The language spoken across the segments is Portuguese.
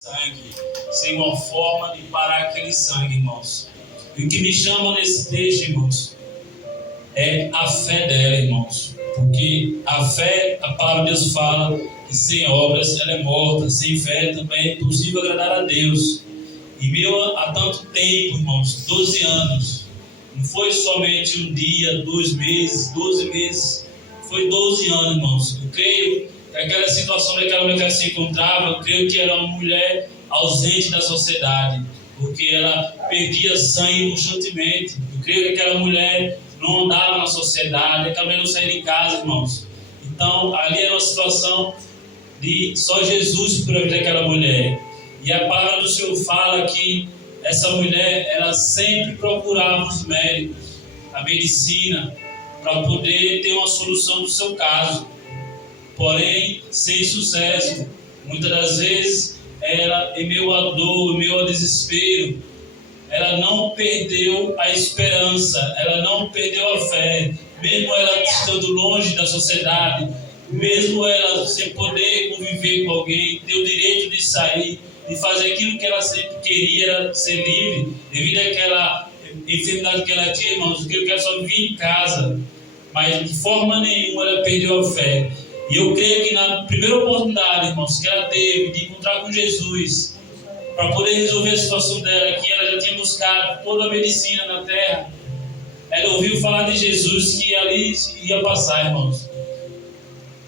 sangue, sem uma forma de parar aquele sangue, irmãos. E o que me chama nesse texto, irmãos, é a fé dela, irmãos. Porque a fé, a palavra de Deus fala que sem obras ela é morta, sem fé também é impossível agradar a Deus. E meu, há tanto tempo, irmãos, 12 anos, não foi somente um dia, 2 meses, 12 meses, foi 12 anos, irmãos. Eu creio que aquela situação daquela mulher que ela se encontrava, eu creio que era uma mulher ausente da sociedade, porque ela perdia sangue constantemente. Eu creio que aquela mulher não andava na sociedade, aquela mulher não saía de casa, irmãos. Então, ali era uma situação de só Jesus por a vida daquela mulher. E a palavra do Senhor fala que essa mulher, ela sempre procurava os médicos, a medicina, para poder ter uma solução do seu caso. Porém, sem sucesso. Muitas das vezes, ela, em meio à dor, em meio ao desespero, ela não perdeu a esperança, ela não perdeu a fé, mesmo ela estando longe da sociedade, mesmo ela sem poder conviver com alguém, ter o direito de sair, de fazer aquilo que ela sempre queria, era ser livre, devido àquela enfermidade que ela tinha, irmãos, que eu quero só viver em casa, mas de forma nenhuma ela perdeu a fé. E eu creio que na primeira oportunidade, irmãos, que ela teve de encontrar com Jesus, para poder resolver a situação dela, que ela já tinha buscado toda a medicina na terra, ela ouviu falar de Jesus, que ali ia passar, irmãos.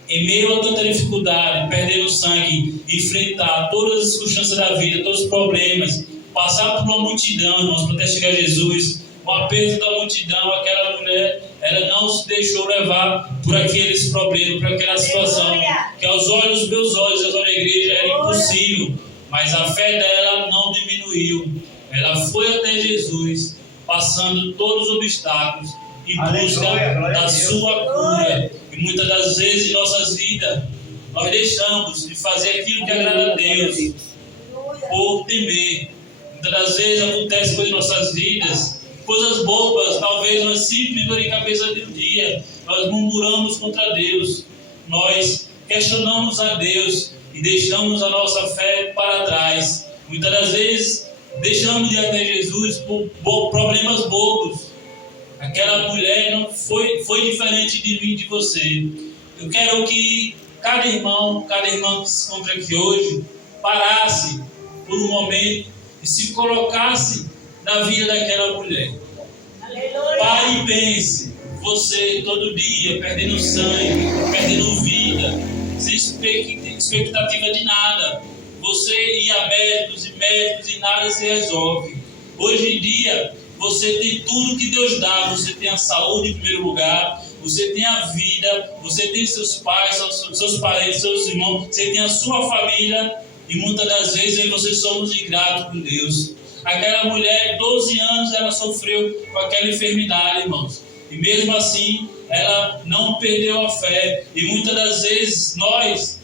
Em meio a tanta dificuldade, perder o sangue, enfrentar todas as circunstâncias da vida, todos os problemas, passar por uma multidão, irmãos, para até chegar a Jesus, o aperto da multidão, aquela mulher, ela não se deixou levar por aqueles problemas, por aquela situação, que aos olhos, meus olhos, aos olhos da igreja, era impossível, mas a fé dela não diminuiu. Ela foi até Jesus, passando todos os obstáculos, em busca da sua cura. E muitas das vezes em nossas vidas, nós deixamos de fazer aquilo que agrada a Deus, por temer. Muitas das vezes acontece coisas em nossas vidas, coisas bobas, talvez uma simples dor de cabeça de um dia, nós murmuramos contra Deus, nós questionamos a Deus e deixamos a nossa fé para trás. Muitas das vezes deixamos de ir até Jesus por problemas bobos. Aquela mulher não foi diferente de mim e de você. Eu quero que cada irmão que se encontra aqui hoje, parasse por um momento e se colocasse na vida daquela mulher. Aleluia. Pare e pense, você todo dia perdendo sangue, perdendo vida, sem expectativa de nada. Você ia a médicos e nada se resolve. Hoje em dia, você tem tudo que Deus dá. Você tem a saúde em primeiro lugar, você tem a vida, você tem seus pais, seus parentes, seus irmãos, você tem a sua família, e muitas das vezes vocês somos ingratos com Deus. Aquela mulher, 12 anos, ela sofreu com aquela enfermidade, irmãos. E mesmo assim, ela não perdeu a fé. E muitas das vezes, nós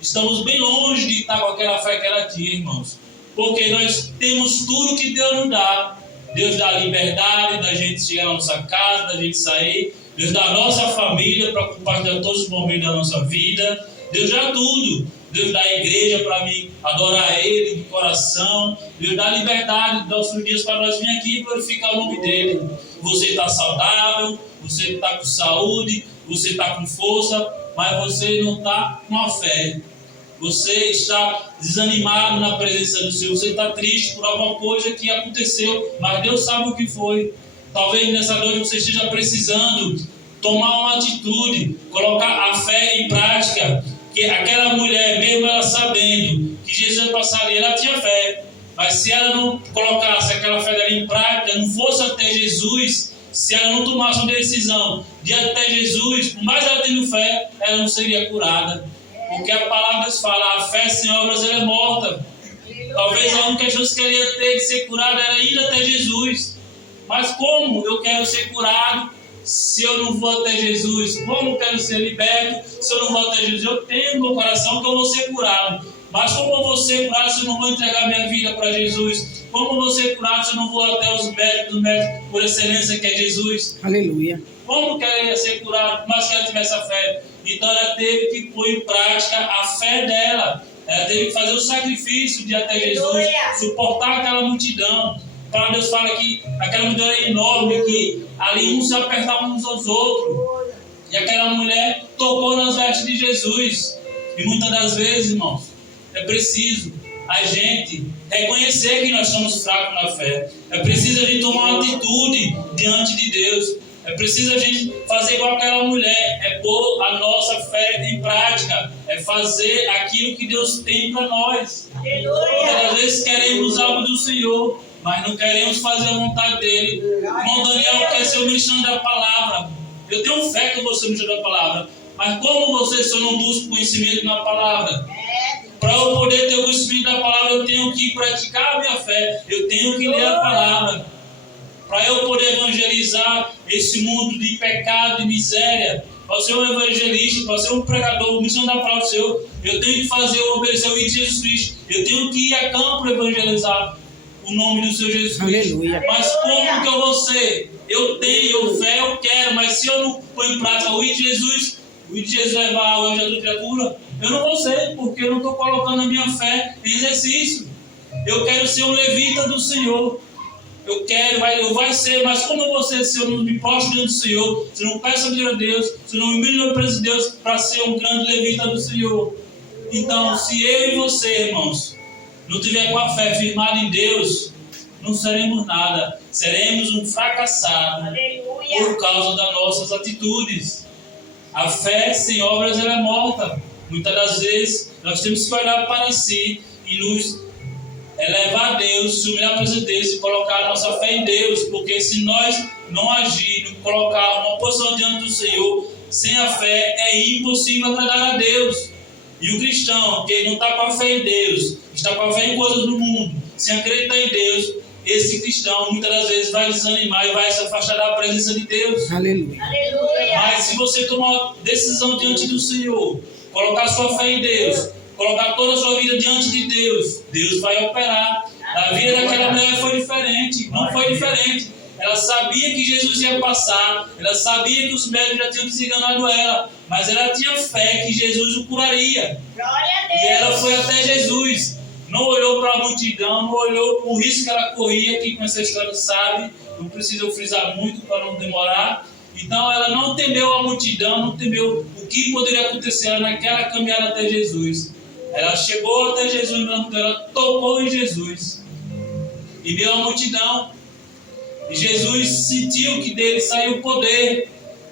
estamos bem longe de estar com aquela fé que ela tinha, irmãos. Porque nós temos tudo que Deus nos dá. Deus dá a liberdade da gente chegar na nossa casa, da gente sair. Deus dá a nossa família para compartilhar todos os momentos da nossa vida. Deus dá tudo. Deus dá a igreja para mim adorar Ele de coração. Deus dá a liberdade dos nossos dias para nós vir aqui e glorificar o nome dEle. Você está saudável, você está com saúde, você está com força, mas você não está com a fé. Você está desanimado na presença do Senhor. Você está triste por alguma coisa que aconteceu, mas Deus sabe o que foi. Talvez nessa noite você esteja precisando tomar uma atitude, colocar a fé em prática. Que aquela mulher, mesmo ela sabendo que Jesus ia passar ali, ela tinha fé. Mas se ela não colocasse aquela fé dela em prática, não fosse até Jesus, se ela não tomasse uma decisão de ir até Jesus, por mais ela tendo fé, ela não seria curada. Porque a palavra fala, a fé sem obras ela é morta. Talvez a única chance que ela ia ter de ser curada era ir até Jesus. Mas como eu quero ser curado se eu não vou até Jesus? Como eu quero ser liberto se eu não vou até Jesus? Eu tenho no meu coração que eu vou ser curado. Mas como eu vou ser curado se eu não vou entregar minha vida para Jesus? Como eu vou ser curado se eu não vou até os médicos por excelência que é Jesus? Aleluia. Como que ela ia ser curada, mas que ela tivesse a fé? Então ela teve que pôr em prática a fé dela. Ela teve que fazer o sacrifício de ir até Jesus, suportar aquela multidão. Para Deus fala que aquela mulher era enorme, que ali uns se apertavam uns aos outros. E aquela mulher tocou nas vestes de Jesus. E muitas das vezes, irmãos, é preciso a gente reconhecer que nós somos fracos na fé. É preciso a gente tomar uma atitude diante de Deus. É preciso a gente fazer igual aquela mulher. É pôr a nossa fé em prática. É fazer aquilo que Deus tem para nós. Muitas vezes queremos algo do Senhor, mas não queremos fazer a vontade dele. O irmão Daniel quer ser o ministro da palavra. Eu tenho fé que eu vou ser o ministro da palavra. Mas como você, se eu não busco conhecimento na palavra? Para eu poder ter o conhecimento da palavra, eu tenho que praticar a minha fé. Eu tenho que ler a palavra. Para eu poder evangelizar esse mundo de pecado e miséria, para ser um evangelista, para ser um pregador, o missão da palavra do Senhor, eu tenho que fazer, obedecer o de Jesus Cristo. Eu tenho que ir a campo evangelizar o nome do Senhor Jesus Cristo. Aleluia. Mas como que eu vou ser? Eu tenho fé, eu quero, mas se eu não pôr em prática o de Jesus levar ao evangelho da criatura, eu não vou ser, porque eu não estou colocando a minha fé em exercício. Eu quero ser um levita do Senhor. Eu vai ser, mas como eu vou ser se eu não me prostro diante do Senhor, se eu não peço a vida a Deus, se eu não me humilho perante de Deus para ser um grande levita do Senhor? Então, se eu e você, irmãos, não tiver com a fé firmada em Deus, não seremos nada. Seremos um fracassado por causa das nossas atitudes. A fé sem obras ela é morta. Muitas das vezes nós temos que olhar para si e nos elevar a Deus, se humilhar para Deus e colocar a nossa fé em Deus, porque se nós não agirmos, colocar uma posição diante do Senhor, sem a fé é impossível agradar a Deus. E o cristão que não está com a fé em Deus, está com a fé em coisas do mundo, sem acreditar em Deus, esse cristão muitas das vezes vai desanimar e vai se afastar da presença de Deus. Aleluia. Mas se você tomar uma decisão diante do Senhor, colocar sua fé em Deus, colocar toda a sua vida diante de Deus, Deus vai operar. A vida daquela mulher foi diferente, não foi diferente. Ela sabia que Jesus ia passar, ela sabia que os médicos já tinham desenganado ela, mas ela tinha fé que Jesus o curaria. E ela foi até Jesus, não olhou para a multidão, não olhou o risco que ela corria, que com essa história sabe, não precisa frisar muito para não demorar. Então ela não temeu a multidão, não temeu o que poderia acontecer naquela caminhada até Jesus. Ela chegou até Jesus, ela tocou em Jesus e viu a multidão. E Jesus sentiu que dele saiu poder,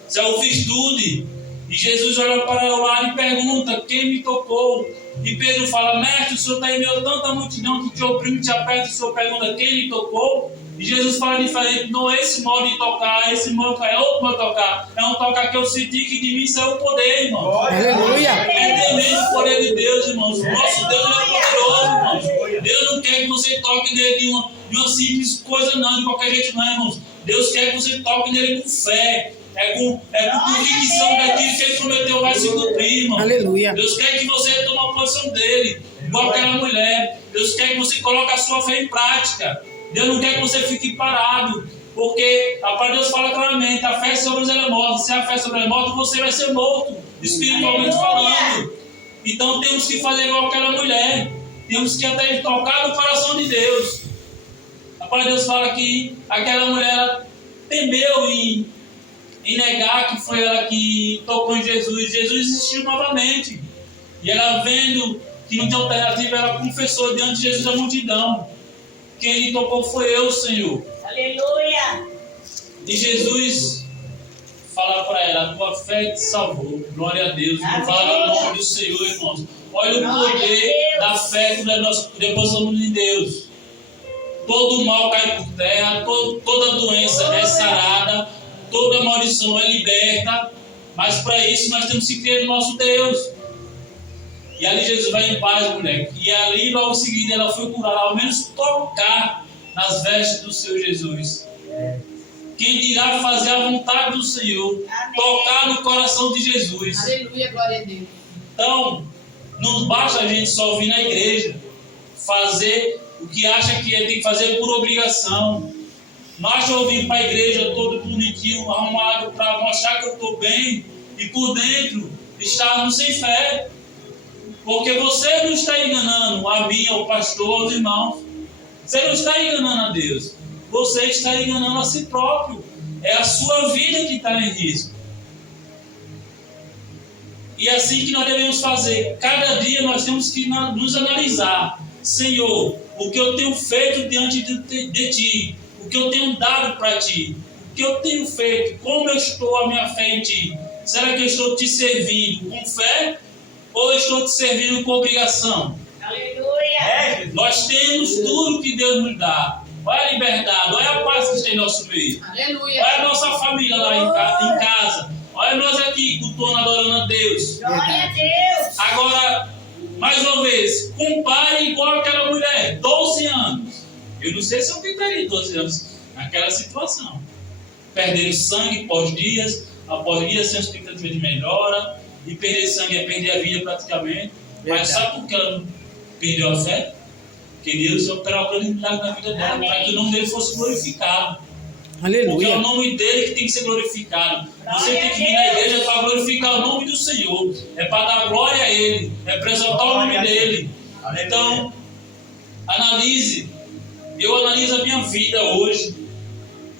saiu virtude. E Jesus olha para o lado e pergunta: quem me tocou? E Pedro fala: mestre, o senhor está em meio a tanta multidão que te oprime, te aperta. O senhor pergunta: quem lhe tocou? E Jesus fala diferente: não é esse modo de tocar, esse modo é outro modo de tocar. É um tocar que eu senti que de mim saiu o poder, irmão. Aleluia. É tremendo o poder de Deus, irmãos. Nosso Deus é poderoso, irmãos. Deus não quer que você toque nele de uma simples coisa, não, de qualquer jeito, não, irmãos. Deus quer que você toque nele com fé. É com convicção daquilo que ele prometeu vai se cumprir, irmão. Aleluia. Deus quer que você tome a posição dele, igual aquela mulher. Deus quer que você coloque a sua fé em prática. Deus não quer que você fique parado, porque a palavra de Deus fala claramente: a fé sobre os é morta. Se a fé sobre é morta, você vai ser morto, espiritualmente falando. Então temos que fazer igual aquela mulher. Temos que até tocar no coração de Deus. A palavra de Deus fala que aquela mulher temeu em negar que foi ela que tocou em Jesus. Jesus existiu novamente. E ela, vendo que não tinha alternativa, ela confessou diante de Jesus a multidão: quem lhe tocou foi eu, Senhor. Aleluia. E Jesus fala para ela: a tua fé te salvou. Glória a Deus. Fala o nome do Senhor, irmãos. Olha o poder da fé que nós depositamos em Deus. Todo mal cai por terra, toda doença é sarada, toda maldição é liberta. Mas para isso nós temos que crer no nosso Deus. E ali Jesus vai em paz, mulher. E ali logo em seguida ela foi curada, ao menos tocar nas vestes do Senhor Jesus. Quem dirá fazer a vontade do Senhor? Amém. Tocar no coração de Jesus. Aleluia, glória a Deus. Então, não basta a gente só vir na igreja, fazer o que acha que tem que fazer por obrigação. Não acha eu vir para a igreja todo bonitinho, arrumado, para mostrar que eu estou bem, e por dentro estarmos sem fé. Porque você não está enganando a mim, ao pastor, aos irmãos. Você não está enganando a Deus. Você está enganando a si próprio. É a sua vida que está em risco. E é assim que nós devemos fazer. Cada dia nós temos que nos analisar. Senhor, o que eu tenho feito diante de Ti? O que eu tenho dado para Ti? O que eu tenho feito? Como eu estou a minha fé em Ti? Será que eu estou te servindo com fé? Ou eu estou te servindo com obrigação? Aleluia! Nós temos tudo que Deus nos dá. Olha a liberdade, olha a paz que está em nosso meio. Aleluia! Olha a nossa família lá em casa. Olha nós aqui, cultuando, adorando a Deus. Glória a Deus! Agora, mais uma vez, compare igual aquela mulher, 12 anos. Eu não sei se eu ficaria 12 anos naquela situação. Perdendo sangue após dias, sem expectativa de melhora. E perder sangue é perder a vida praticamente. Mas sabe por que ela não perdeu a fé? Porque Deus ia operar o grande milagre na vida dela, para que o nome dele fosse glorificado. Aleluia. Porque é o nome dele que tem que ser glorificado. Você tem que vir na igreja para glorificar o nome do Senhor. É para dar glória a Ele. É para exaltar o nome dele. Então, analise. Eu analiso a minha vida hoje.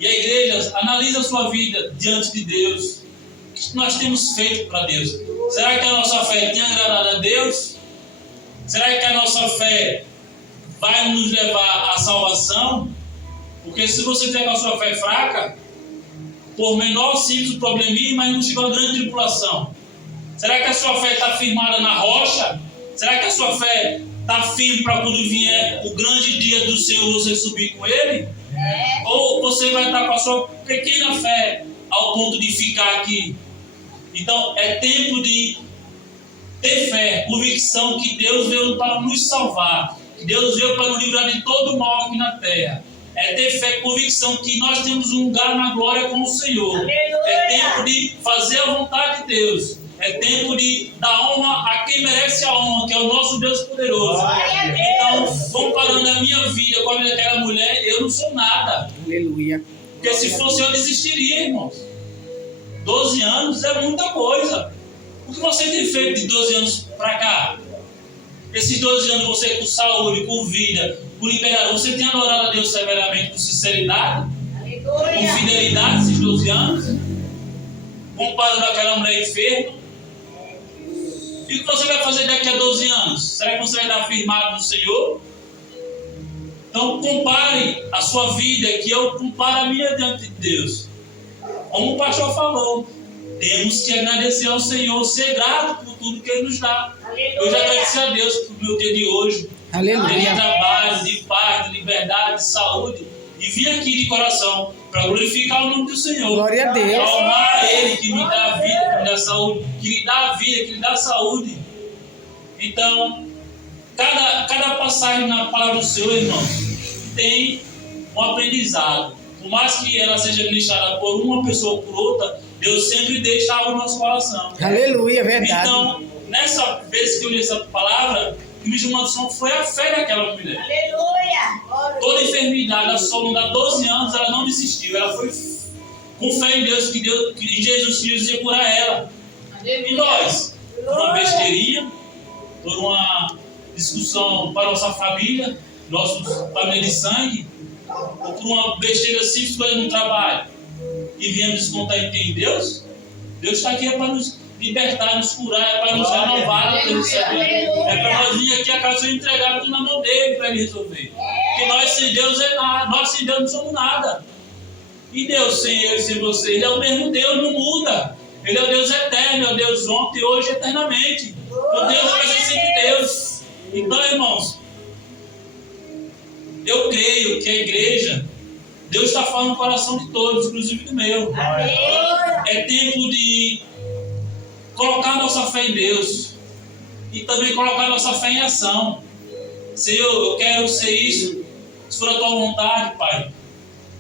E a igreja analisa a sua vida diante de Deus. O que nós temos feito para Deus? Será que a nossa fé tem agradado a Deus? Será que a nossa fé vai nos levar à salvação? Porque se você tiver com a sua fé fraca, por menor simples o probleminha, mas não chegou a grande tribulação. Será que a sua fé está firmada na rocha? Será que a sua fé está firme para quando vier o grande dia do Senhor você subir com Ele? Ou você vai estar com a sua pequena fé ao ponto de ficar aqui? Então é tempo de ter fé, convicção que Deus veio para nos salvar, que Deus veio para nos livrar de todo mal aqui na terra. É ter fé, convicção que nós temos um lugar na glória com o Senhor. Aleluia. É tempo de fazer a vontade de Deus. É tempo de dar honra a quem merece a honra, que é o nosso Deus poderoso. Então, comparando a minha vida com a vida daquela mulher, eu não sou nada. Aleluia. Porque se fosse eu desistiria, irmãos. 12 anos é muita coisa. O que você tem feito de 12 anos para cá? Esses 12 anos você com saúde, com vida, com liberdade, você tem adorado a Deus severamente com sinceridade? Aleluia! Com fidelidade esses 12 anos? Comparado àquela mulher enferma? E o que você vai fazer daqui a 12 anos? Será que você vai estar firmado no Senhor? Então compare a sua vida, que eu comparo a minha diante de Deus. Como o pastor falou, temos que agradecer ao Senhor, ser grato por tudo que Ele nos dá. Aleluia. Eu já agradeci a Deus pelo meu dia de hoje. Aleluia. De trabalho, de paz, de liberdade, de saúde. E vim aqui de coração para glorificar o nome do Senhor. Glória a Deus. Para honrar a Ele que me dá a vida, que me dá saúde, que lhe dá a vida, que lhe dá a saúde. Então, cada passagem na palavra do Senhor, irmãos, tem um aprendizado. Por mais que ela seja ministrada por uma pessoa ou por outra, Deus sempre deixa algo no nosso coração. Aleluia, verdade. Então, nessa vez que eu li essa palavra, o que me chamou a atenção foi a fé daquela mulher. Aleluia! Toda enfermidade, ela só não dá 12 anos, ela não desistiu. Ela foi com fé em Deus, que Jesus ia curar ela. Aleluia. E nós, por uma besteirinha, por uma discussão para nossa família, nossos família de sangue, ou por uma besteira simples coisa no trabalho, e viemos descontar em Deus, Deus está aqui para nos libertar, nos curar, é para nos renovar na presença dele. É para nós vir aqui a casa e entregar tudo na mão dele para ele resolver. Porque nós sem Deus é nada, nós sem Deus não somos nada. E Deus sem ele, sem você, ele é o mesmo Deus, não muda. Ele é o Deus eterno, é o Deus ontem, hoje, eternamente. O Deus vai ser sempre Deus. Então, irmãos, eu creio que a igreja, Deus está falando no coração de todos, inclusive do meu. É tempo de colocar nossa fé em Deus e também colocar nossa fé em ação. Senhor, eu quero ser isso, se for a tua vontade, Pai.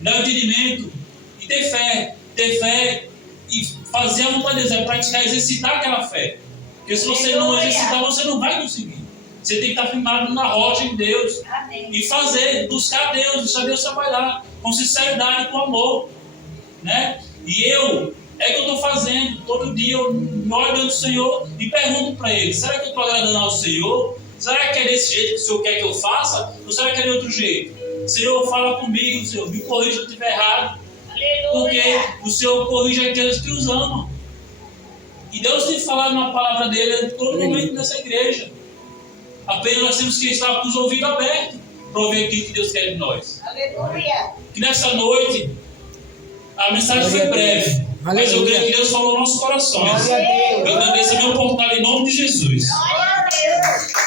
Dá o entendimento e ter fé e fazer a vontade de Deus, é praticar, exercitar aquela fé. Porque se você não exercitar, você não vai conseguir. Você tem que estar firmado na rocha em Deus. Amém. E fazer, buscar Deus, deixar Deus trabalhar com sinceridade, com amor, né? E eu É o que eu estou fazendo. Todo dia eu olho diante do Senhor e pergunto para Ele: será que eu estou agradando ao Senhor? Será que é desse jeito que o Senhor quer que eu faça? Ou será que é de outro jeito? Senhor, fala comigo, Senhor, me corrija se eu estiver errado. Porque o Senhor corrige aqueles que os amam. E Deus tem falado na palavra dele em todo momento nessa igreja. Apenas nós temos que estar com os ouvidos abertos para ouvir aquilo que Deus quer de nós. Aleluia. Que nessa noite a mensagem foi breve, mas eu creio que Deus falou aos nossos corações. Eu agradeço a minha oportunidade em nome de Jesus. Glória a Deus.